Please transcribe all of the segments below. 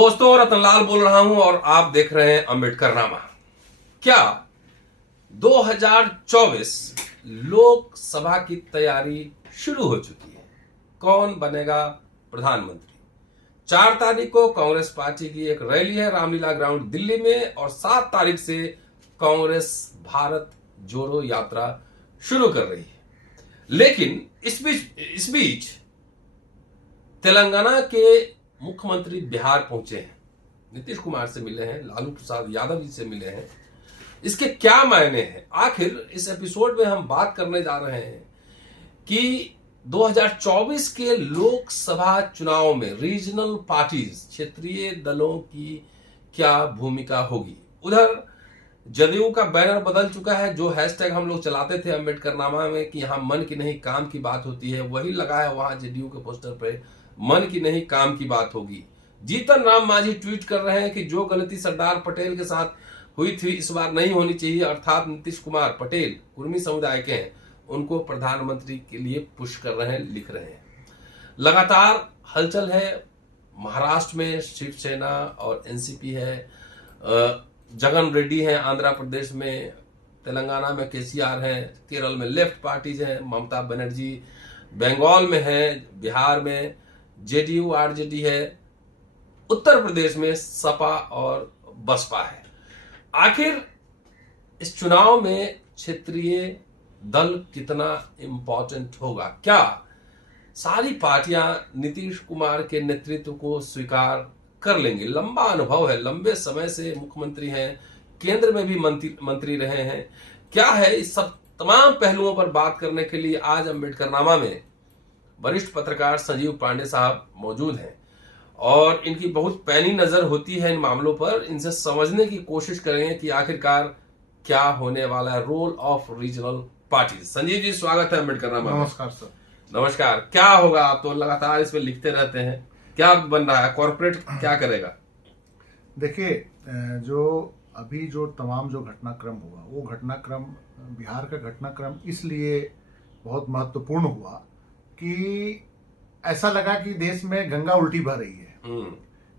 दोस्तों, रतनलाल बोल रहा हूं और आप देख रहे हैं अंबेडकर नामा। क्या 2024 लोकसभा की तैयारी शुरू हो चुकी है? कौन बनेगा प्रधानमंत्री? 4 तारीख को कांग्रेस पार्टी की एक रैली है रामलीला ग्राउंड दिल्ली में और 7 तारीख से कांग्रेस भारत जोड़ो यात्रा शुरू कर रही है। लेकिन इस बीच तेलंगाना के मुख्यमंत्री बिहार पहुंचे हैं, नीतीश कुमार से मिले हैं, लालू प्रसाद यादव जी से मिले हैं। इसके क्या मायने हैं? आखिर इस एपिसोड में हम बात करने जा रहे हैं कि 2024 के लोकसभा चुनाव में रीजनल पार्टीज, क्षेत्रीय दलों की क्या भूमिका होगी। उधर जदयू का बैनर बदल चुका है। जो हैशटैग हम लोग चलाते थे अंबेडकर नामा में कि यहां मन की नहीं काम की बात होती है, वही लगा है वहां जदयू के पोस्टर पे, मन की नहीं काम की बात होगी। जीतन राम मांझी ट्वीट कर रहे हैं कि जो गलती सरदार पटेल के साथ हुई थी इस बार नहीं होनी चाहिए, अर्थात नीतीश कुमार पटेल कुर्मी समुदाय के हैं, उनको प्रधानमंत्री के लिए पुश कर रहे हैं, लिख रहे हैं। लगातार हलचल है। महाराष्ट्र में शिवसेना और एनसीपी है, जगन रेड्डी हैं आंध्र प्रदेश में, तेलंगाना में केसीआर हैं, केरल में लेफ्ट पार्टीज हैं, ममता बनर्जी बंगाल में है, बिहार में जेडीयू आरजेडी है, उत्तर प्रदेश में सपा और बसपा है। आखिर इस चुनाव में क्षेत्रीय दल कितना इंपॉर्टेंट होगा? क्या सारी पार्टियां नीतीश कुमार के नेतृत्व को स्वीकार कर लेंगी? लंबा अनुभव है, लंबे समय से मुख्यमंत्री हैं, केंद्र में भी मंत्री रहे हैं। क्या है, इस सब तमाम पहलुओं पर बात करने के लिए आज अंबेडकर नामा में वरिष्ठ पत्रकार संजीव पांडे साहब मौजूद हैं और इनकी बहुत पैनी नजर होती है इन मामलों पर। इनसे समझने की कोशिश करेंगे कि आखिरकार क्या होने वाला है role of regional party. Sanjeev ji, स्वागत है अंबेडकर नामा। नमस्कार सर। नमस्कार। क्या होगा? आप तो लगातार इसमें लिखते रहते हैं, क्या बन रहा है? कॉर्पोरेट क्या करेगा? देखिए, जो तमाम घटनाक्रम हुआ, वो घटनाक्रम, बिहार का घटनाक्रम इसलिए बहुत महत्वपूर्ण हुआ कि ऐसा लगा कि देश में गंगा उल्टी बह रही है।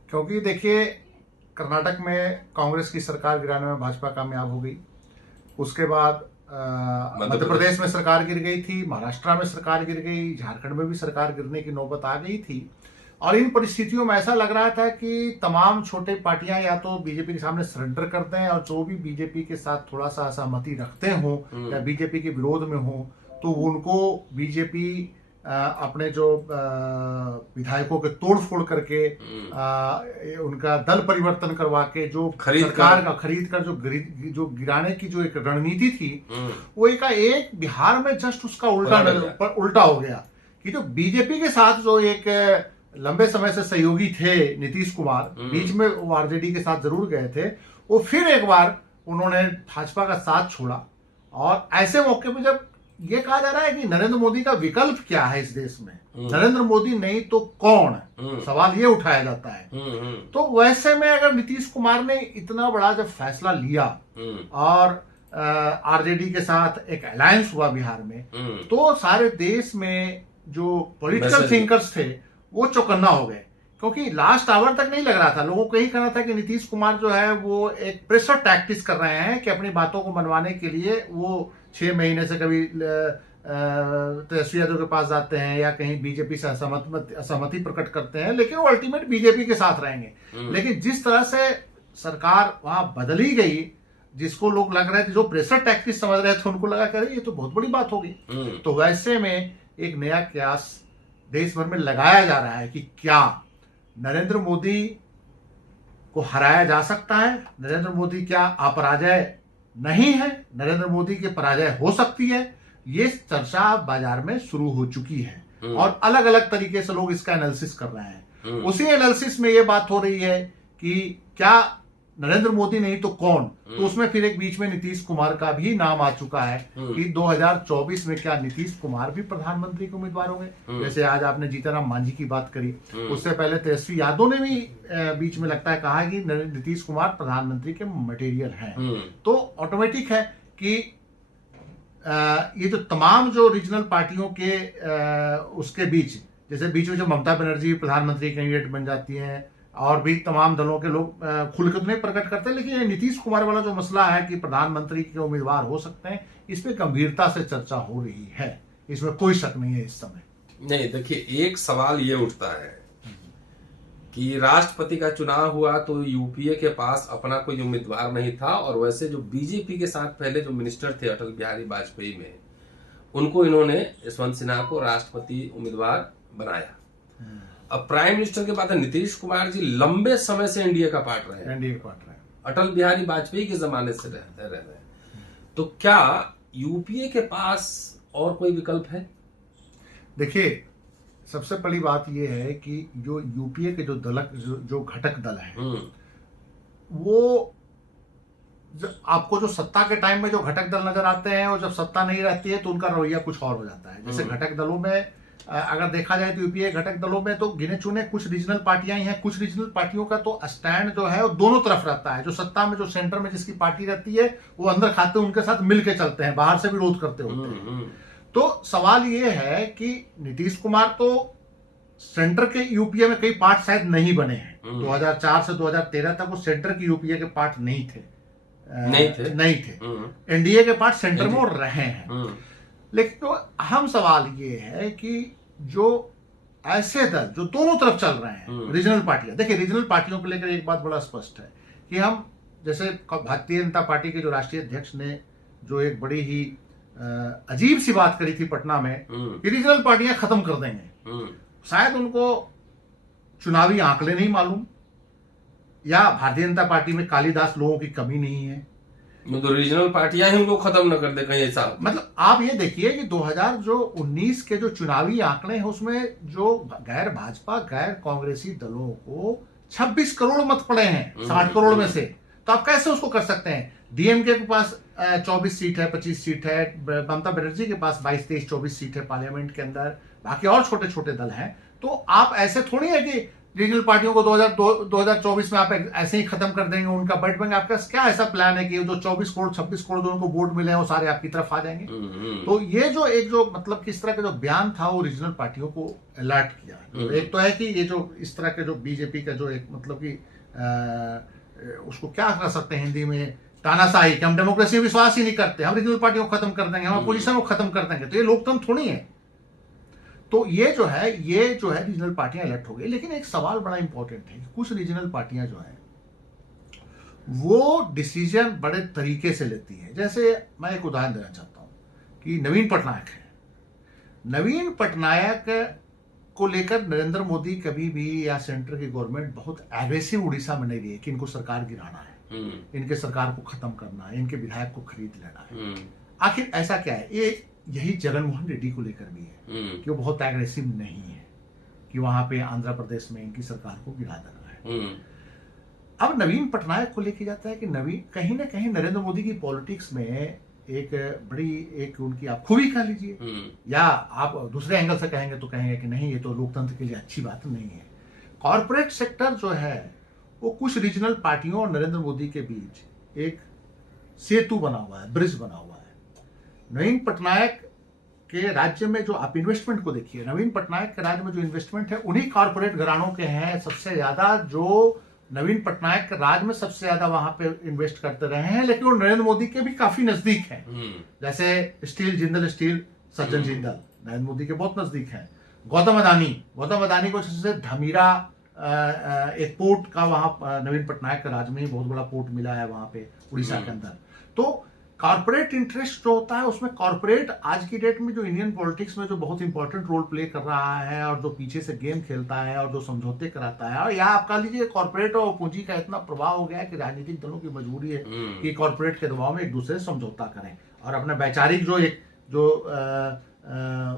क्योंकि देखिए, कर्नाटक में कांग्रेस की सरकार गिराने में भाजपा कामयाब हो गई। उसके बाद मध्य प्रदेश में सरकार गिर गई थी, महाराष्ट्र में सरकार गिर गई, झारखंड में भी सरकार गिरने की नौबत आ गई थी। और इन परिस्थितियों में ऐसा लग रहा था कि तमाम छोटे पार्टियां या तो बीजेपी के सामने सरेंडर कर दें, और जो भी बीजेपी के साथ थोड़ा सा असहमति रखते हों या बीजेपी के विरोध में हो, तो उनको बीजेपी अपने जो विधायकों के तोड़फोड़ करके उनका दल परिवर्तन करवा के जो सरकार का खरीद कर जो गिराने की जो एक रणनीति थी, वो एक बिहार में जस्ट उसका उल्टा हो गया कि जो बीजेपी के साथ जो एक लंबे समय से सहयोगी थे नीतीश कुमार, बीच में वो आरजेडी के साथ जरूर गए थे, वो फिर एक बार उन्होंने भाजपा का साथ छोड़ा। और ऐसे मौके पे जब ये कहा जा रहा है कि नरेंद्र मोदी का विकल्प क्या है इस देश में, नरेंद्र मोदी नहीं तो कौन, सवाल ये उठाया जाता है। तो वैसे में अगर नीतीश कुमार ने इतना बड़ा जब फैसला लिया और आरजेडी के साथ एक अलायंस हुआ बिहार में, तो सारे देश में जो पॉलिटिकल थिंकर्स थे वो चौकन्ना हो गए। क्योंकि लास्ट आवर तक नहीं लग रहा था, लोगों को यही कहना था कि नीतीश कुमार जो है वो एक प्रेशर टैक्टिक्स कर रहे हैं कि अपनी बातों को मनवाने के लिए वो 6 महीने से कभी तेजस्वी यादव के पास जाते हैं या कहीं बीजेपी से असहमति प्रकट करते हैं, लेकिन वो अल्टीमेट बीजेपी के साथ रहेंगे। लेकिन जिस तरह से सरकार वहां बदली गई, जिसको लोग लग रहे थे, जो प्रेशर टैक्टिक्स समझ रहे थे, उनको लगा कि ये तो बहुत बड़ी बात होगी। तो वैसे में एक नया कयास देश भर में लगाया जा रहा है कि क्या नरेंद्र मोदी को हराया जा सकता है, नरेंद्र मोदी क्या अपराजय नहीं है, नरेंद्र मोदी की पराजय हो सकती है। ये चर्चा बाजार में शुरू हो चुकी है और अलग अलग तरीके से लोग इसका एनालिसिस कर रहे हैं। उसी एनालिसिस में ये बात हो रही है कि क्या नरेंद्र मोदी नहीं तो कौन। तो उसमें फिर एक बीच में नीतीश कुमार का भी नाम आ चुका है कि 2024 में क्या नीतीश कुमार भी प्रधानमंत्री के उम्मीदवार होंगे। जैसे आज आपने जीतन राम मांझी की बात करी, उससे पहले तेजस्वी यादव ने भी बीच में लगता है कहा कि नीतीश कुमार प्रधानमंत्री के मटेरियल हैं। तो ऑटोमेटिक है कि ये जो तमाम जो रीजनल पार्टियों के उसके बीच, जैसे बीच में जो ममता बनर्जी प्रधानमंत्री कैंडिडेट बन जाती हैं, और भी तमाम दलों के लोग खुल के तो नहीं प्रकट करते, लेकिन ये नीतीश कुमार वाला जो मसला है कि प्रधानमंत्री के उम्मीदवार हो सकते हैं, इस पे गंभीरता से चर्चा हो रही है, इसमें कोई शक नहीं है इस समय। नहीं, देखिए एक सवाल ये उठता है कि राष्ट्रपति का चुनाव हुआ तो यूपीए के पास अपना कोई उम्मीदवार नहीं था, और वैसे जो बीजेपी के साथ पहले जो मिनिस्टर थे अटल बिहारी वाजपेयी में, उनको इन्होंने यशवंत सिन्हा को राष्ट्रपति उम्मीदवार बनाया। अब प्राइम मिनिस्टर के बाद नीतीश कुमार जी लंबे समय से एनडीए का पार्ट रहे हैं, अटल बिहारी वाजपेयी के जमाने से रह रहे हैं, तो क्या यूपीए के पास और कोई विकल्प है? देखिए, सबसे बड़ी बात यह है कि जो यूपीए के जो घटक दल हैं, वो आपको जो सत्ता के टाइम में जो घटक दल नजर आते हैं, और जब सत्ता नहीं रहती है तो उनका रवैया कुछ और हो जाता है। जैसे घटक दलों में अगर देखा जाए तो यूपीए घटक दलों में तो गिने चुने कुछ रीजनल पार्टियां ही हैं। कुछ रीजनल पार्टियों का तो स्टैंड जो है वो दोनों तरफ रहता है। जो सत्ता में, जो सेंटर में जिसकी पार्टी रहती है, वो अंदर खाते उनके साथ मिलके चलते हैं, बाहर से विरोध करते होते हैं। तो सवाल ये है कि नीतीश कुमार तो सेंटर के यूपीए में कई पार्ट शायद नहीं बने हैं। 2004 से 2013 तक वो सेंटर के यूपीए के पार्ट नहीं थे। एनडीए के पार्ट सेंटर में और रहे हैं। लेकिन तो अहम सवाल ये है कि जो ऐसे दल जो दोनों तरफ चल रहे हैं, रीजनल पार्टियां, देखिए रीजनल पार्टियों को लेकर एक बात बड़ा स्पष्ट है कि हम, जैसे भारतीय जनता पार्टी के जो राष्ट्रीय अध्यक्ष ने जो एक बड़ी ही अजीब सी बात करी थी पटना में कि रीजनल पार्टियां खत्म कर देंगे। शायद उनको चुनावी आंकड़े नहीं मालूम, या भारतीय जनता पार्टी में कालिदास लोगों की कमी नहीं है, तो रीजनल पार्टियां ही उनको खत्म न कर दे कहीं, ऐसा मतलब आप ये देखिए कि 2019 के जो चुनावी आंकड़े हैं उसमें जो गैर भाजपा गैर कांग्रेसी दलों को 26 करोड़ मत पड़े हैं 60 करोड़ में से। तो आप कैसे उसको कर सकते हैं? डीएमके के पास 24 सीट है, 25 सीट है, ममता बनर्जी के पास 22, 23, 24 सीट है पार्लियामेंट के अंदर, बाकी और छोटे छोटे दल हैं। तो आप ऐसे थोड़ी है कि रीजनल पार्टियों को 2024 में आप ऐसे ही खत्म कर देंगे, उनका वोट बैंक। आपका क्या ऐसा प्लान है कि जो 24 करोड़ 26 करोड़ जो उनको वोट मिले हैं वो सारे आपकी तरफ आ जाएंगे? तो ये जो मतलब किस तरह का जो बयान था वो रीजनल पार्टियों को अलर्ट किया। एक तो है कि ये जो इस तरह के जो बीजेपी का जो एक मतलब कि उसको क्या कर सकते हैं हिंदी में, तानाशाही, कि हम डेमोक्रेसी में विश्वास ही नहीं करते, हम रीजनल पार्टियों को खत्म कर देंगे, हम अपोजिशन को खत्म कर देंगे, तो ये लोकतंत्र थोड़ी है। तो ये जो है रीजनल पार्टियां अलर्ट हो गई। लेकिन एक सवाल बड़ा इंपॉर्टेंट है, कुछ रीजनल पार्टियां जो है वो डिसीजन बड़े तरीके से लेती है। जैसे मैं एक उदाहरण देना चाहता हूं कि नवीन पटनायक है। नवीन पटनायक को लेकर नरेंद्र मोदी कभी भी या सेंटर की गवर्नमेंट बहुत एग्रेसिव उड़ीसा में नहीं रही है कि इनको सरकार गिराना है, इनके सरकार को खत्म करना है, इनके विधायक को खरीद लेना है। आखिर ऐसा क्या है? यही जगनमोहन रेड्डी को लेकर भी है कि वो बहुत एग्रेसिव नहीं है कि वहां पे आंध्र प्रदेश में इनकी सरकार को गिरा देना है। अब नवीन पटनायक को लेके जाता है कि नवीन कहीं ना कहीं नरेंद्र मोदी की पॉलिटिक्स में एक बड़ी एक उनकी आप खूबी कह लीजिए, या आप दूसरे एंगल से कहेंगे तो कहेंगे कि नहीं, ये तो लोकतंत्र के लिए अच्छी बात नहीं है। कॉर्पोरेट सेक्टर जो है वो कुछ रीजनल पार्टियों और नरेंद्र मोदी के बीच एक सेतु बना हुआ है, ब्रिज बना हुआ है। नवीन पटनायक के राज्य में जो आप इन्वेस्टमेंट को देखिए, नवीन पटनायक के राज्य में जो इन्वेस्टमेंट है उन्हीं कॉर्पोरेट घरानों के हैं सबसे ज्यादा, जो नवीन पटनायक के राज्य में सबसे ज्यादा वहां पे इन्वेस्ट करते रहे हैं, लेकिन वो नरेंद्र मोदी के भी काफी नजदीक हैं। जैसे स्टील, जिंदल स्टील, सज्जन जिंदल नरेंद्र मोदी के बहुत नजदीक हैं। गौतम अदानी को जैसे धमीरा एक पोर्ट का वहां नवीन पटनायक के राज्य में ही बहुत बड़ा पोर्ट मिला है वहां पे उड़ीसा के अंदर। तो कॉर्पोरेट इंटरेस्ट जो होता है उसमें कॉर्पोरेट आज की डेट में जो इंडियन पॉलिटिक्स में जो बहुत इंपॉर्टेंट रोल प्ले कर रहा है और जो पीछे से गेम खेलता है और जो समझौते कराता है, और या आप कह लीजिए कॉर्पोरेट और पूंजी का इतना प्रभाव हो गया है कि राजनीतिक दलों की मजबूरी है कि कॉर्पोरेट के दबाव में एक दूसरे से समझौता करें और अपना वैचारिक जो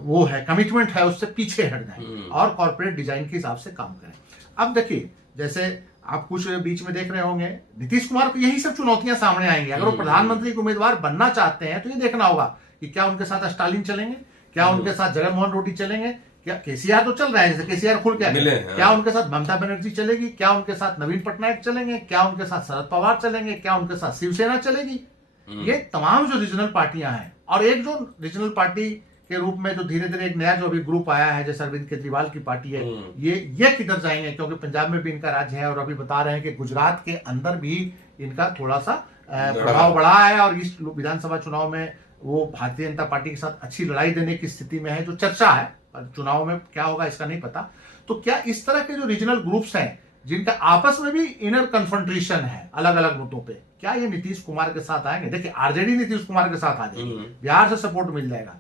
वो है कमिटमेंट है उससे पीछे हट जाए और कॉर्पोरेट डिजाइन के हिसाब से काम करें। अब देखिए, जैसे आप कुछ बीच में देख रहे होंगे नीतीश कुमार को यही सब चुनौतियां सामने आएंगी। अगर वो प्रधानमंत्री के उम्मीदवार बनना चाहते हैं तो ये देखना होगा कि क्या उनके साथ स्टालिन चलेंगे, क्या उनके साथ जगनमोहन रेड्डी चलेंगे, क्या केसीआर तो चल रहा है, जैसे केसीआर खुल के क्या उनके साथ ममता बनर्जी चलेगी, क्या उनके साथ नवीन पटनायक चलेंगे, क्या उनके साथ शरद पवार चलेंगे, क्या उनके साथ शिवसेना चलेगी। ये तमाम जो रीजनल पार्टियां हैं, और एक जो रीजनल पार्टी के रूप में जो धीरे धीरे एक नया जो अभी ग्रुप आया है, जैसे अरविंद केजरीवाल की पार्टी है, ये किधर जाएंगे, क्योंकि पंजाब में भी इनका राज्य है और अभी बता रहे हैं कि गुजरात के अंदर भी इनका थोड़ा सा प्रभाव बढ़ा है और इस विधानसभा चुनाव में वो भारतीय जनता पार्टी के साथ अच्छी लड़ाई देने की स्थिति में है, जो चर्चा है। चुनाव में क्या होगा इसका नहीं पता। तो क्या इस तरह के जो रीजनल ग्रुप्स हैं जिनका आपस में भी इनर कन्फ्रंटेशन है अलग अलग मुद्दों पे, क्या ये नीतीश कुमार के साथ आएंगे? देखिए, आरजेडी नीतीश कुमार के साथ आ जाएगी, बिहार से सपोर्ट मिल जाएगा।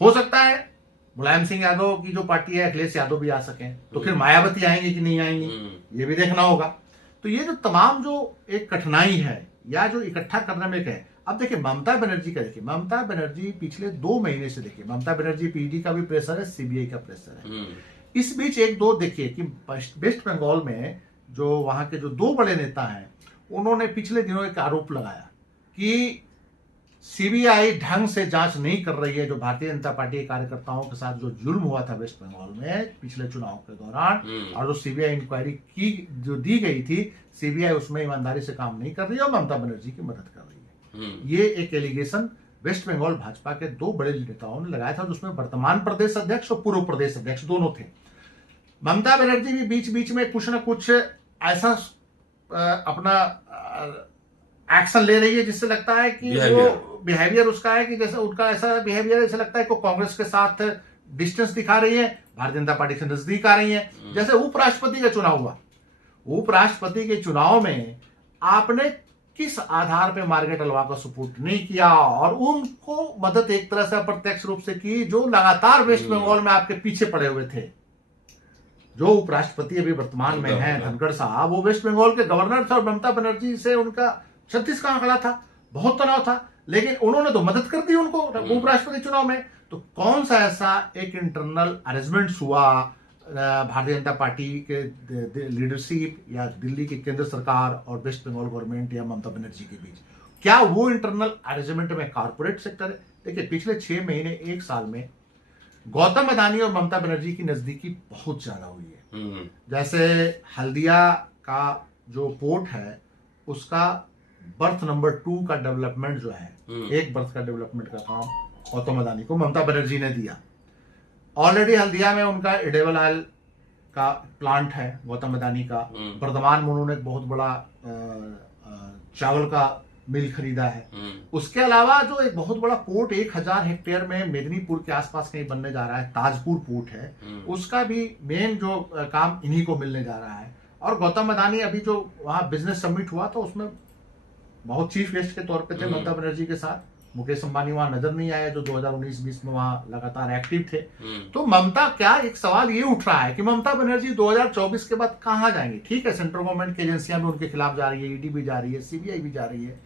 हो सकता है मुलायम सिंह यादव की जो पार्टी है, अखिलेश यादव भी आ सके, तो फिर मायावती आएंगे कि नहीं आएंगी, ये भी देखना होगा। तो ये जो तमाम जो एक कठिनाई है या जो इकट्ठा करने में है। अब देखिए ममता बनर्जी का, देखिए ममता बनर्जी पिछले 2 महीने से, देखिए ममता बनर्जी पे ईडी का भी प्रेशर है, सीबीआई का प्रेशर है। इस बीच एक दो देखिए कि वेस्ट बंगाल में जो वहां के जो 2 बड़े नेता हैं, उन्होंने पिछले दिनों एक आरोप लगाया कि सीबीआई ढंग से जांच नहीं कर रही है जो भारतीय जनता पार्टी के कार्यकर्ताओं के साथ जो जुल्म हुआ था वेस्ट बंगाल में पिछले चुनाव के दौरान, और जो सीबीआई इंक्वायरी की जो दी गई थी, सीबीआई उसमें ईमानदारी से काम नहीं कर रही है और ममता बनर्जी की मदद कर रही है। ये एक एलिगेशन वेस्ट बंगाल भाजपा के 2 बड़े नेताओं ने लगाया था, जिसमें वर्तमान प्रदेश अध्यक्ष और पूर्व प्रदेश अध्यक्ष दोनों थे। ममता बनर्जी भी बीच बीच में कुछ ना कुछ ऐसा अपना एक्शन ले रही है जिससे लगता है कि वो बिहेवियर उसका है कि जैसे उनका ऐसा बिहेवियर ऐसा लगता है कि कांग्रेस के साथ डिस्टेंस दिखा रही है, भारतीय जनता पार्टी से नजदीक आ रही है। जैसे उपराष्ट्रपति का चुनाव हुआ, उपराष्ट्रपति के चुनाव में आपने किस आधार पे मार्गरेट अलवा का सपोर्ट नहीं किया और उनको मदद एक तरह से अप्रत्यक्ष रूप से की जो लगातार वेस्ट बंगाल में आपके पीछे पड़े हुए थे। जो उपराष्ट्रपति अभी वर्तमान में है धनखड़ साहब, वो वेस्ट बंगाल के गवर्नर थे और ममता बनर्जी से उनका 36 का आंकड़ा था, बहुत तनाव था, लेकिन उन्होंने तो मदद कर दी उनको उपराष्ट्रपति चुनाव में। तो कौन सा ऐसा एक इंटरनल अरेंजमेंट हुआ भारतीय जनता पार्टी के लीडरशिप या दिल्ली की केंद्र सरकार और वेस्ट बंगाल गवर्नमेंट या ममता बनर्जी के बीच? क्या वो इंटरनल अरेंजमेंट में कॉर्पोरेट सेक्टर है? देखिए पिछले 6 महीने 1 साल में गौतम अदानी और ममता बनर्जी की नजदीकी बहुत ज्यादा हुई है। जैसे हल्दिया का जो पोर्ट है उसका बर्थ नंबर 2 का डेवलपमेंट जो है, एक बर्थ का डेवलपमेंट का काम गौतम अदानी को ममता बनर्जी ने दिया। ऑलरेडी हल्दिया में उनका एडिबल ऑयल का प्लांट है गौतम अदानी का। वर्धमान में उन्होंने एक बहुत बड़ा चावल का मिल खरीदा है। उसके अलावा जो एक बहुत बड़ा पोर्ट 1000 हेक्टेयर में मेदिनीपुर के आसपास कहीं बनने जा रहा है, ताजपुर पोर्ट है, उसका भी मेन जो काम इन्हीं को मिलने जा रहा है। और गौतम अदानी अभी जो वहां बिजनेस समिट हुआ तो उसमें बहुत चीफ गेस्ट के तौर पे थे ममता बनर्जी के साथ। मुकेश अंबानी वहां नजर नहीं आया जो 2019-20 में वहां लगातार एक्टिव थे। तो ममता, क्या एक सवाल ये उठ रहा है कि ममता बनर्जी 2024 के बाद कहां जाएंगे? ठीक है, सेंट्रल गवर्नमेंट की एजेंसियां भी उनके खिलाफ जा रही है, ईडी भी जा रही है, सीबीआई भी जा रही है,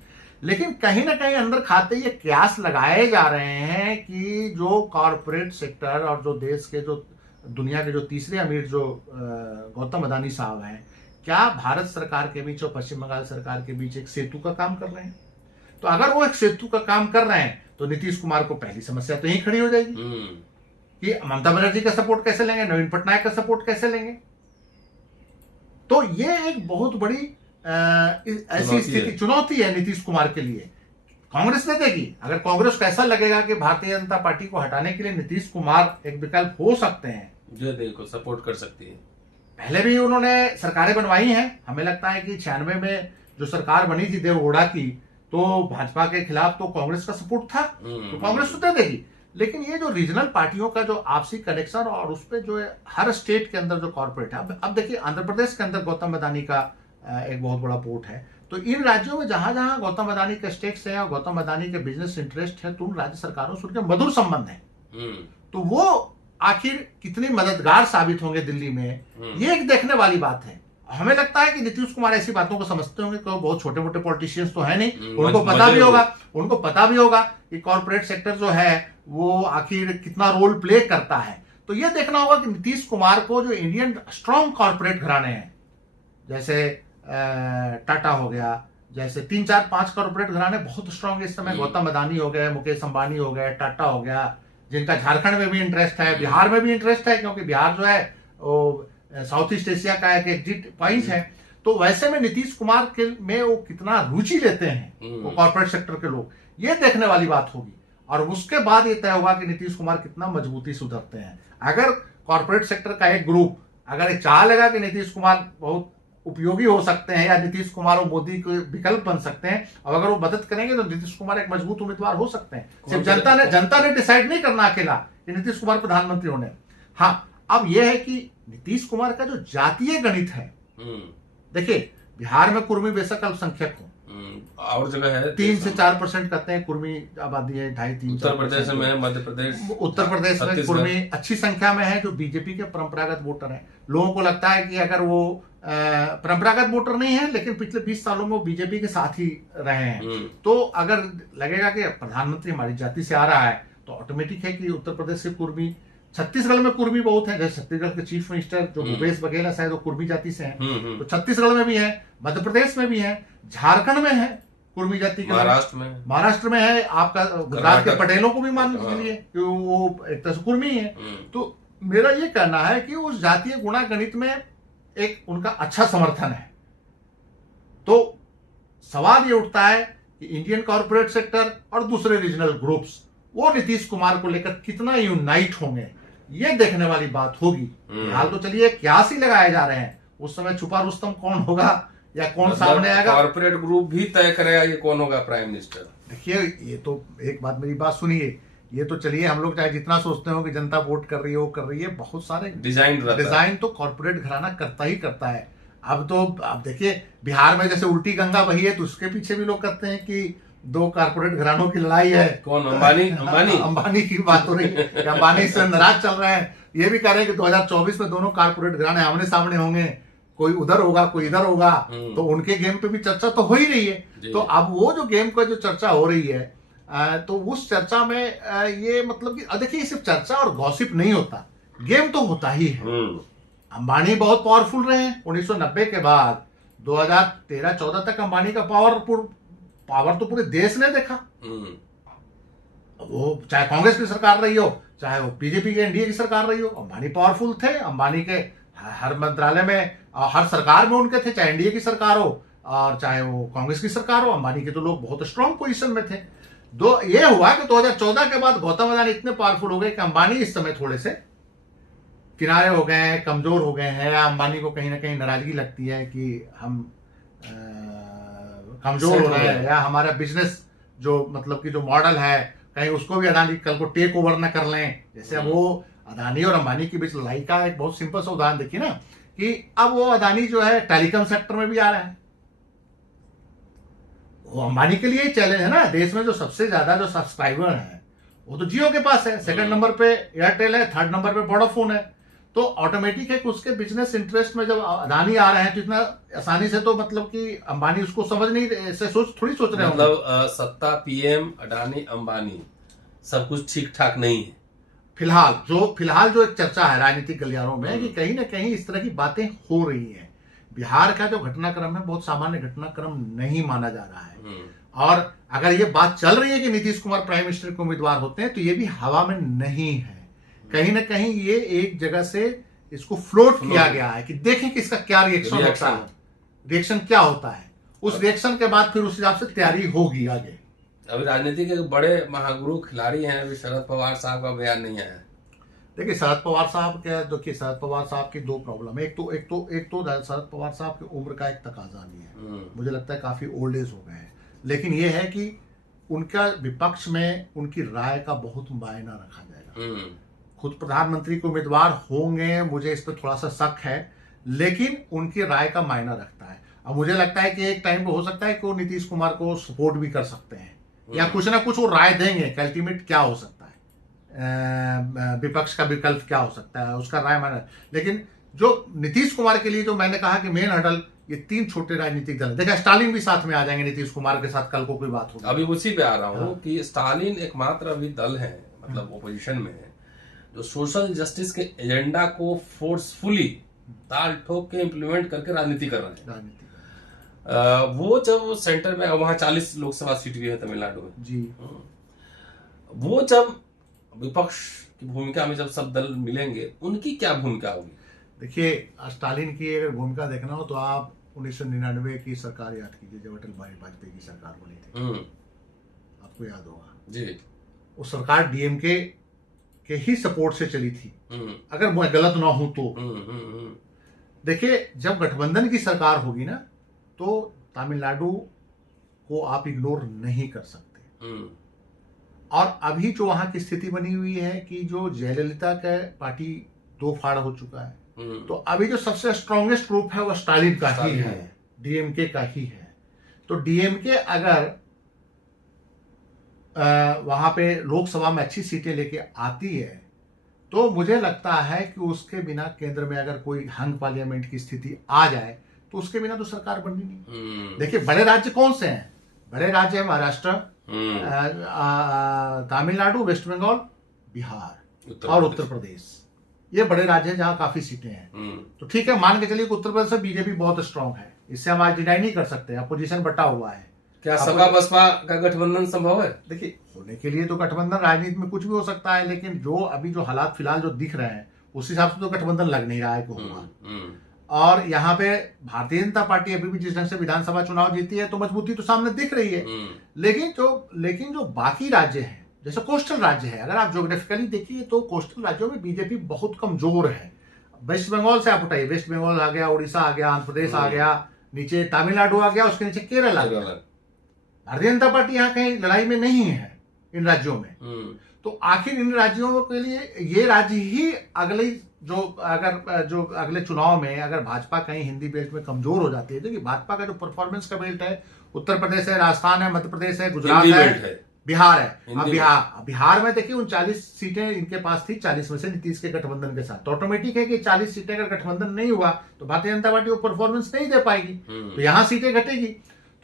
लेकिन कहीं ना कहीं अंदर खाते ये कयास लगाए जा रहे हैं कि जो कॉर्पोरेट सेक्टर और जो देश के जो दुनिया के जो तीसरे अमीर जो गौतम अदानी साहब हैं, क्या भारत सरकार के बीच और पश्चिम बंगाल सरकार के बीच एक सेतु का काम कर रहे हैं? तो अगर वो एक सेतु का काम कर रहे हैं तो नीतीश कुमार को पहली समस्या तो यही खड़ी हो जाएगी कि ममता बनर्जी का सपोर्ट कैसे लेंगे, नवीन पटनायक का सपोर्ट कैसे लेंगे। तो ये एक बहुत बड़ी ऐसी स्थिति, चुनौती है नीतीश कुमार के लिए। कांग्रेस ने देगी, अगर कांग्रेस को ऐसा लगेगा कि भारतीय जनता पार्टी को हटाने के लिए नीतीश कुमार एक विकल्प हो सकते हैं, जो देखो सपोर्ट कर सकती है। पहले भी उन्होंने सरकारें बनवाई हैं। हमें लगता है कि 96 में जो सरकार बनी थी देवगौड़ा की, तो भाजपा के खिलाफ तो कांग्रेस का सपोर्ट था, तो कांग्रेस तो दे देगी। लेकिन ये जो रीजनल पार्टियों का जो आपसी कनेक्शन और उस पर जो है हर स्टेट के अंदर जो कॉर्पोरेट है, अब देखिए आंध्र प्रदेश के अंदर गौतम अदानी का एक बहुत बड़ा पोर्ट है। तो इन राज्यों में जहां जहां गौतम अदानी के स्टेक्स है और गौतम अदानी के बिजनेस इंटरेस्ट है, तो उन राज्य सरकारों से उनके मधुर संबंध है। तो वो आखिर कितनी मददगार साबित होंगे दिल्ली में, ये एक देखने वाली बात है। हमें लगता है कि नीतीश कुमार ऐसी बातों को समझते होंगे कि बहुत छोटे मोटे पॉलिटिशियंस तो है नहीं, उनको पता भी होगा कि कॉर्पोरेट सेक्टर जो है वो आखिर कितना रोल प्ले करता है। तो ये देखना होगा कि नीतीश कुमार को जो इंडियन स्ट्रॉन्ग कॉर्पोरेट घराने हैं, जैसे टाटा हो गया, जैसे 3 4 5 कॉर्पोरेट घराने बहुत स्ट्रॉन्ग इस समय, गौतम अदानी हो गए, मुकेश अंबानी हो गए, टाटा हो गया, जिनका झारखंड में भी इंटरेस्ट है, बिहार में भी इंटरेस्ट है, क्योंकि बिहार जो है वो साउथ ईस्ट एशिया का एक एग्जिट पॉइंट है। तो वैसे में नीतीश कुमार के में वो कितना रुचि लेते हैं वो कॉर्पोरेट सेक्टर के लोग, ये देखने वाली बात होगी। और उसके बाद ये तय होगा कि नीतीश कुमार कितना मजबूती से उतरते हैं। अगर कॉर्पोरेट सेक्टर का एक ग्रुप अगर ये चाह लेगा कि नीतीश कुमार बहुत उपयोगी हो सकते हैं या नीतीश कुमार और मोदी के विकल्प बन सकते हैं, और अगर वो मदद करेंगे तो नीतीश कुमार एक मजबूत उम्मीदवार हो सकते हैं। सिर्फ जनता ने डिसाइड नहीं करना अकेला कि नीतीश कुमार प्रधानमंत्री होने। हाँ, अब यह है कि नीतीश कुमार का जो जातीय गणित है, देखिए बिहार में कुर्मी बेशक अल्पसंख्यक हो, और जगह है 3 से 4% कहते हैं कुर्मी आबादी है, 2.5-3। उत्तर प्रदेश में, मध्य प्रदेश, उत्तर प्रदेश में कुर्मी अच्छी संख्या में है, जो बीजेपी के परंपरागत वोटर हैं। लोगों को लगता है कि अगर वो परंपरागत वोटर नहीं है लेकिन पिछले 20 सालों में वो बीजेपी के साथ ही रहे हैं, तो अगर लगेगा कि प्रधानमंत्री हमारी जाति से आ रहा है तो ऑटोमेटिक है कि उत्तर प्रदेश से कुर्मी। छत्तीसगढ़ में कुर्मी बहुत है, जैसे छत्तीसगढ़ के चीफ मिनिस्टर जो भूपेश बघेल है शायद वो कुर्मी जाति से हैं, तो छत्तीसगढ़ में भी है, मध्य प्रदेश में भी है, झारखंड में है कुर्मी जाति के, महाराष्ट्र में है, आपका गुजरात के पटेलों को भी मान लीजिए कि वो एक तरह से कुर्मी है। तो मेरा ये कहना है कि उस जातीय गुणा गणित में एक उनका अच्छा समर्थन है। तो सवाल ये उठता है कि इंडियन कॉर्पोरेट सेक्टर और दूसरे रीजनल ग्रुप्स वो नीतीश कुमार को लेकर कितना यूनाइट होंगे, ये देखने वाली बात होगी। फिलहाल तो चलिए क्यास ही लगाए जा रहे हैं, उस समय छुपा रुस्तम कौन होगा या कौन सामने आएगा, कॉर्पोरेट ग्रुप भी तय करेगा ये कौन होगा प्राइम मिनिस्टर। देखिए ये तो एक बात, मेरी बात सुनिए, ये तो चलिए हम लोग चाहे जितना सोचते हो कि जनता वोट कर रही है वो कर रही है, बहुत सारे डिजाइन तो कॉर्पोरेट घराना करता ही करता है। अब देखिए बिहार में जैसे उल्टी गंगा बही है तो उसके पीछे भी लोग कहते हैं कि 2 कॉर्पोरेट घरानों की लड़ाई है। कौन? अंबानी की बात हो रही है, अंबानी से नाराज चल रहे हैं। ये भी कह रहे हैं कि 2024 में दोनों कॉर्पोरेट घराने आमने सामने होंगे, कोई उधर होगा कोई इधर होगा, तो उनके गेम पे भी चर्चा तो हो ही रही है। तो अब वो जो गेम का जो चर्चा हो रही है, तो उस चर्चा में ये मतलब कि देखिए सिर्फ चर्चा और गॉसिप नहीं होता, गेम तो होता ही है। अंबानी बहुत पावरफुल रहे हैं 1990 के बाद 2013-14 तक अंबानी का पावर तो पूरे देश ने देखा। वो चाहे कांग्रेस की सरकार रही हो, चाहे वो बीजेपी के एनडीए की सरकार रही हो, अंबानी पावरफुल थे। अंबानी के हर मंत्रालय में, हर सरकार में उनके थे, चाहे एनडीए की सरकार हो और चाहे वो कांग्रेस की सरकार हो, अंबानी के तो लोग बहुत स्ट्रांग पोजीशन में थे। ये हुआ कि 2014 के बाद गौतम अदानी इतने पावरफुल हो गए कि अंबानी इस समय थोड़े से किनारे हो गए हैं, कमजोर हो गए हैं, या अंबानी को कहीं ना कहीं नाराजगी लगती है कि हम कमजोर हो रहे हैं, या हमारा बिजनेस जो मतलब कि जो मॉडल है कहीं उसको भी अदानी कल को टेक ओवर न कर लें। जैसे अब वो अदानी और अंबानी के बीच लड़ाई का एक बहुत सिंपल सा उदाहरण देखिए ना, कि अब वो अदानी जो है टेलीकॉम सेक्टर में भी आ रहा है, वो अंबानी के लिए ही चैलेंज है ना। देश में जो सबसे ज्यादा जो सब्सक्राइबर है वो तो जियो के पास है, सेकंड नंबर पे एयरटेल है, थर्ड नंबर पे वोडाफोन है। तो ऑटोमेटिक है कि उसके बिजनेस इंटरेस्ट में जब अदानी आ रहे हैं तो इतना आसानी से तो मतलब कि अंबानी उसको समझ नहीं, ऐसे थोड़ी सोच रहे हैं। मतलब सत्ता पीएम अडानी अंबानी सब कुछ ठीक ठाक नहीं है फिलहाल जो एक चर्चा है राजनीतिक गलियारों में कि कहीं ना कहीं इस तरह की बातें हो रही हैं। बिहार का जो घटनाक्रम है बहुत सामान्य घटनाक्रम नहीं माना जा रहा है, और अगर ये बात चल रही है कि नीतीश कुमार प्राइम मिनिस्टर के उम्मीदवार होते हैं तो ये भी हवा में नहीं है। कहीं ना कहीं ये एक जगह से इसको फ्लोट किया गया है कि देखें कि इसका क्या रिएक्शन क्या होता है। उस रिएक्शन के बाद फिर उस हिसाब से तैयारी होगी आगे। अभी राजनीति के बड़े महागुरु खिलाड़ी हैं, अभी शरद पवार साहब का बयान नहीं आया। देखिए शरद पवार साहब क्या, देखिए शरद पवार साहब की 2 प्रॉब्लम है। एक तो शरद पवार साहब की उम्र का एक तकाजा भी है, मुझे लगता है काफी ओल्ड एज हो गए हैं, लेकिन ये है कि उनका विपक्ष में उनकी राय का बहुत मायना रखा जाएगा। खुद प्रधानमंत्री के उम्मीदवार होंगे, मुझे इस पर थोड़ा सा शक है, लेकिन उनकी राय का मायना रखता है। अब मुझे लगता है कि एक टाइम पे हो सकता है कि वो नीतीश कुमार को सपोर्ट भी कर सकते हैं, या कुछ ना कुछ वो राय देंगे कि अल्टीमेट क्या हो सकता है, विपक्ष का विकल्प क्या हो सकता है, उसका राय मायना। लेकिन जो नीतीश कुमार के लिए जो मैंने कहा कि मेन हर्डल ये 3 छोटे राजनीतिक दल, देखा स्टालिन भी साथ में आ जाएंगे नीतीश कुमार के साथ, कल को कोई बात होगी। अभी उसी पे आ रहा हूँ कि स्टालिन एकमात्र अभी दल है, मतलब ओपोजिशन में है, जो सोशल जस्टिस के एजेंडा को फोर्सफुली ताल ठोक के इम्प्लीमेंट करके राजनीति कर रहे हैं। वो जब सेंटर में, वहां 40 लोकसभा सीट भी है तमिलनाडु में जी, वो जब विपक्ष की भूमिका में जब सब दल मिलेंगे, उनकी क्या भूमिका होगी? देखिए स्टालिन की अगर भूमिका देखना हो तो आप 1999 की सरकार याद कीजिए, जब अटल बिहारी वाजपेयी की सरकार बनी थी, आपको याद होगा जी। वो सरकार डीएमके के ही सपोर्ट से चली थी, अगर मैं गलत ना हूं तो। देखिए, जब गठबंधन की सरकार होगी ना, तो तमिलनाडु को आप इग्नोर नहीं कर सकते। और अभी जो वहां की स्थिति बनी हुई है कि जो जयललिता का पार्टी दो फाड़ हो चुका है, तो अभी जो सबसे स्ट्रॉन्गेस्ट ग्रुप है वो स्टालिन का ही है, डीएमके का ही है। तो डीएमके अगर वहां पे लोकसभा में अच्छी सीटें लेके आती है, तो मुझे लगता है कि उसके बिना केंद्र में अगर कोई हंग पार्लियामेंट की स्थिति आ जाए, तो उसके बिना तो सरकार बननी नहीं। देखिए, बड़े राज्य कौन से हैं? बड़े राज्य है महाराष्ट्र, तमिलनाडु, वेस्ट बंगाल, बिहार और उत्तर प्रदेश। ये बड़े राज्य हैं जहां काफी सीटें हैं। तो ठीक है, मान के चलिए कि उत्तर प्रदेश में बीजेपी बहुत स्ट्रांग है, इससे हम आज डिनाई नहीं कर सकते, अपोजिशन बटा हुआ है। क्या सपा बसपा का गठबंधन संभव है? देखिए, होने के लिए तो गठबंधन, राजनीति में कुछ भी हो सकता है, लेकिन जो अभी जो हालात फिलहाल जो दिख रहे हैं, उस हिसाब से तो गठबंधन लग नहीं रहा है को होगा। और यहाँ पे भारतीय जनता पार्टी अभी भी जिस ढंग से विधानसभा चुनाव जीती है, तो मजबूती तो सामने दिख रही है। लेकिन जो बाकी राज्य हैं, जैसे कोस्टल राज्य है, अगर आप ज्योग्राफिकली देखिए तो कोस्टल राज्यों में बीजेपी बहुत कमजोर है। वेस्ट बंगाल से आप उठाइए, वेस्ट बंगाल आ गया, उड़ीसा आ गया, आंध्र प्रदेश आ गया, नीचे तमिलनाडु आ गया, उसके नीचे केरल आ गया। भारतीय जनता पार्टी यहाँ कहीं लड़ाई में नहीं है इन राज्यों में। तो आखिर इन राज्यों के लिए ये राज्य ही अगले अगले चुनाव में अगर भाजपा कहीं हिंदी बेल्ट में कमजोर हो जाती है, तो भाजपा का जो परफॉर्मेंस का बेल्ट है, उत्तर प्रदेश है, राजस्थान है, मध्य प्रदेश है, गुजरात है, बिहार है। अब बिहार में देखिए 39 सीटें इनके पास थी, 40 में से नीतीश के गठबंधन के साथ। तो ऑटोमेटिक है कि 40 सीटें अगर गठबंधन नहीं हुआ तो भारतीय जनता पार्टी वो परफॉर्मेंस नहीं दे पाएगी, तो यहाँ सीटें घटेगी।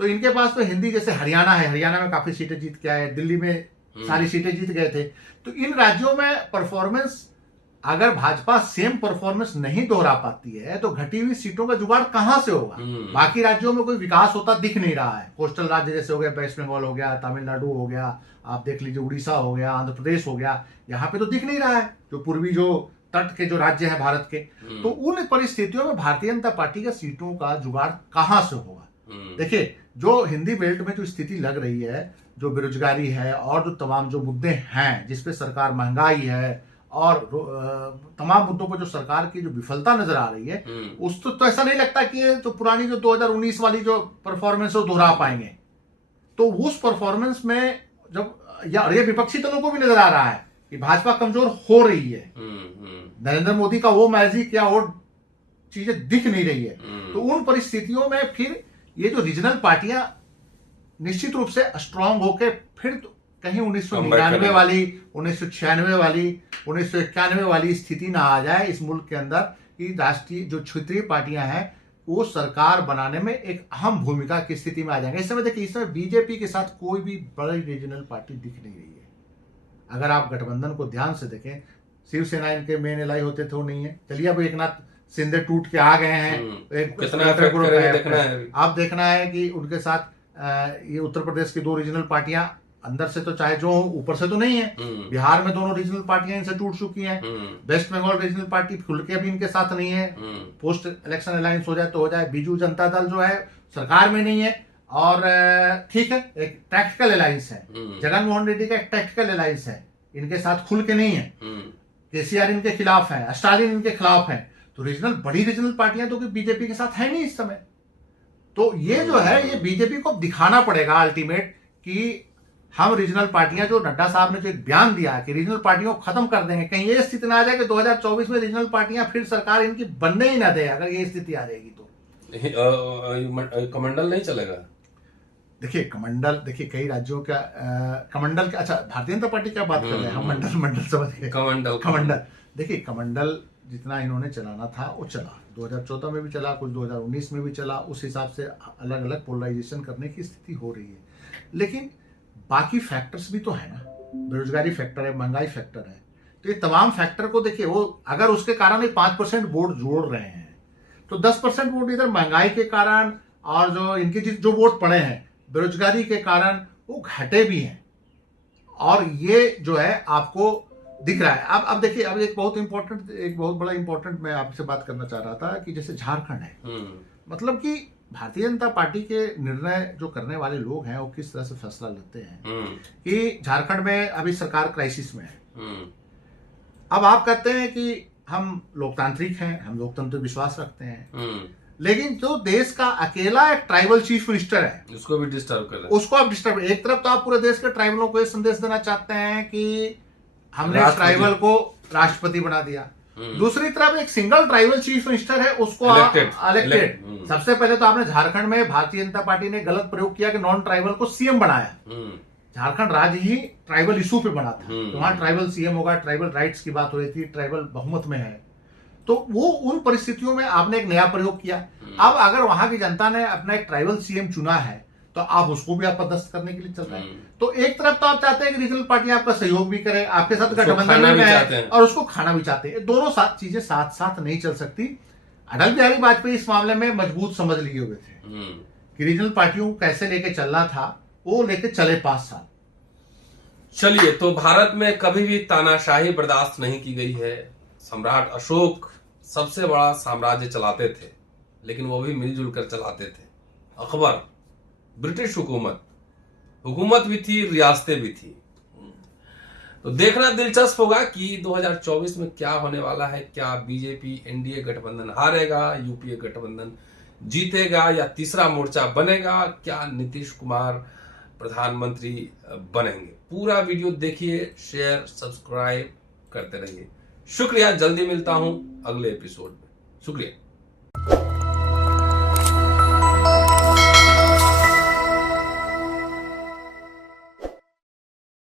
तो इनके पास तो हिंदी, जैसे हरियाणा है, हरियाणा में काफी सीटें जीत के आए, दिल्ली में सारी सीटें जीत गए थे। तो इन राज्यों में परफॉर्मेंस, अगर भाजपा सेम परफॉर्मेंस नहीं दोहरा पाती है, तो घटी हुई सीटों का जुगाड़ कहां से होगा? बाकी राज्यों में कोई विकास होता दिख नहीं रहा है। कोस्टल राज्य जैसे हो गया, वेस्ट बंगाल हो गया, तमिलनाडु हो गया, आप देख लीजिए उड़ीसा हो गया, आंध्र प्रदेश हो गया, यहाँ पे तो दिख नहीं रहा है, जो पूर्वी जो तट के जो राज्य है भारत के। तो उन परिस्थितियों में भारतीय जनता पार्टी का सीटों का जुगाड़ कहां से होगा? देखिए, जो हिंदी बेल्ट में जो स्थिति लग रही है, जो बेरोजगारी है और जो तमाम जो मुद्दे हैं जिसपे सरकार, महंगाई है और तमाम मुद्दों पर जो सरकार की जो विफलता नजर आ रही है, उस तो ऐसा नहीं लगता कि ये तो पुरानी जो 2019 वाली जो परफॉर्मेंस है वो दोहरा पाएंगे। तो उस परफॉर्मेंस में जब ये विपक्षी दलों को भी नजर आ रहा है कि भाजपा कमजोर हो रही है, नरेंद्र मोदी का वो मैजिक या वो चीजें दिख नहीं रही है, तो उन परिस्थितियों में फिर ये जो रीजनल पार्टियां निश्चित रूप से स्ट्रांग होकर फिर तो कहीं 1999 वाली, 1996 वाली, 1991 वाली स्थिति ना आ जाए इस मुल्क के अंदर, कि राष्ट्रीय जो क्षेत्रीय पार्टियां हैं वो सरकार बनाने में एक अहम भूमिका की स्थिति में आ जाएंगे। इस समय देखिए, इस समय बीजेपी के साथ कोई भी बड़ी रीजनल पार्टी दिख नहीं रही है। अगर आप गठबंधन को ध्यान से देखें, शिवसेना इनके मेन एलाई होते थे, वो नहीं है। चलिए, अब एकनाथ शिंदे टूट के आ गए हैं, अब देखना है कि उनके साथ ये उत्तर प्रदेश की दो रीजनल पार्टियां अंदर से तो चाहे जो ऊपर से तो नहीं है, बिहार में दोनों रीजनल पार्टियां इनसे टूट चुकी हैं, वेस्ट बंगाल रीजनल पार्टी खुल के भी इनके साथ नहीं है, पोस्ट इलेक्शन अलायंस हो जाए तो हो जाए। बीजू जनता दल जो है सरकार में नहीं है, और ठीक है, एक टैक्टिकल अलायंस है, जगनमोहन रेड्डी का एक टैक्टिकल अलायंस है, इनके साथ खुल के नहीं है। केसीआर इनके खिलाफ है, स्टालिन इनके खिलाफ है। तो बड़ी रीजनल पार्टियां तो बीजेपी के साथ है नहीं इस समय। तो ये जो है, ये बीजेपी को दिखाना पड़ेगा अल्टीमेट कि हम रीजनल पार्टियां, जो नड्डा साहब ने जो एक बयान दिया कि रीजनल पार्टियों को खत्म कर देंगे, कहीं ये स्थिति ना आ जाए कि 2024 में रीजनल पार्टियां फिर सरकार इनकी बनने ही ना दे। अगर ये स्थिति आ जाएगी तो कमंडल नहीं चलेगा। देखिए, कमंडल, देखिए कई राज्यों का कमंडल का, अच्छा भारतीय जनता पार्टी क्या बात कर रहे हैं हम, मंडल समझ गए, कमंडल। देखिए, कमंडल जितना इन्होंने चलाना था वो चला, 2014 में भी चला, कुछ 2019 में भी चला, उस हिसाब से अलग अलग पोलराइजेशन करने की स्थिति हो रही है। लेकिन बाकी फैक्टर्स भी तो है ना, बेरोजगारी फैक्टर है, महंगाई फैक्टर है। तो ये तमाम फैक्टर को देखिए, वो अगर उसके कारण ही 5% वोट जोड़ रहे हैं, तो 10% वोट इधर महंगाई के कारण और जो इनके जो वोट पड़े हैं बेरोजगारी के कारण, वो घटे भी हैं। और ये जो है आपको दिख रहा है। अब देखिए, अब एक बहुत बड़ा इंपॉर्टेंट मैं आपसे बात करना चाह रहा था कि जैसे झारखंड है, मतलब कि भारतीय जनता पार्टी के निर्णय जो करने वाले लोग हैं वो किस तरह से फैसला लेते हैं हम्म, कि झारखंड में अभी सरकार क्राइसिस में है। हम्म, अब आप कहते हैं कि हम लोकतांत्रिक हैं, हम लोकतंत्र में विश्वास रखते हैं, हम्म, लेकिन जो देश का अकेला एक ट्राइबल चीफ मिनिस्टर है उसको भी डिस्टर्ब कर रहे हैं। उसको आप डिस्टर्ब, एक तरफ तो आप पूरे देश के ट्राइबलों को ये संदेश देना चाहते हैं कि हमने राष्ट्रपति। ट्राइबल को राष्ट्रपति बना दिया, हम्म, दूसरी तरफ एक सिंगल ट्राइबल चीफ मिनिस्टर है उसको Elected. इलेक्टेड। सबसे पहले तो आपने झारखंड में भारतीय जनता पार्टी ने गलत प्रयोग किया कि नॉन ट्राइबल को सीएम बनाया। हम्म, झारखंड राज्य ही ट्राइबल इशू पे बना था, हम्म। तो वहां ट्राइबल सीएम होगा, ट्राइबल राइट्स की बात हो रही थी, ट्राइबल बहुमत में है, तो वो उन परिस्थितियों में आपने एक नया प्रयोग किया। अब अगर वहां की जनता ने अपना एक ट्राइबल सीएम चुना है तो आप उसको भी आप पदस्थ करने के लिए चल रहे हैं। तो एक तरफ तो आप चाहते हैं कि रीजनल पार्टी आपका सहयोग भी करे, आपके साथ गठबंधन में है और उसको खाना भी चाहते हैं। दोनों चीजें साथ साथ नहीं चल सकती। अटल बिहारी वाजपेयी इस मामले में मजबूत समझ लिए हुए थे कि रीजनल पार्टियों को कैसे लेके चलना था, वो लेके चले 5 साल। चलिए, तो भारत में कभी भी तानाशाही बर्दाश्त नहीं की गई है। सम्राट अशोक सबसे बड़ा साम्राज्य चलाते थे, लेकिन वो भी मिलजुल कर चलाते थे। अकबर, ब्रिटिश हुकूमत भी थी, रियासतें भी थी। तो देखना दिलचस्प होगा कि 2024 में क्या होने वाला है। क्या बीजेपी एनडीए गठबंधन हारेगा, यूपीए गठबंधन जीतेगा या तीसरा मोर्चा बनेगा, क्या नीतीश कुमार प्रधानमंत्री बनेंगे। पूरा वीडियो देखिए, शेयर सब्सक्राइब करते रहिए। शुक्रिया। जल्दी मिलता हूं अगले एपिसोड में। शुक्रिया।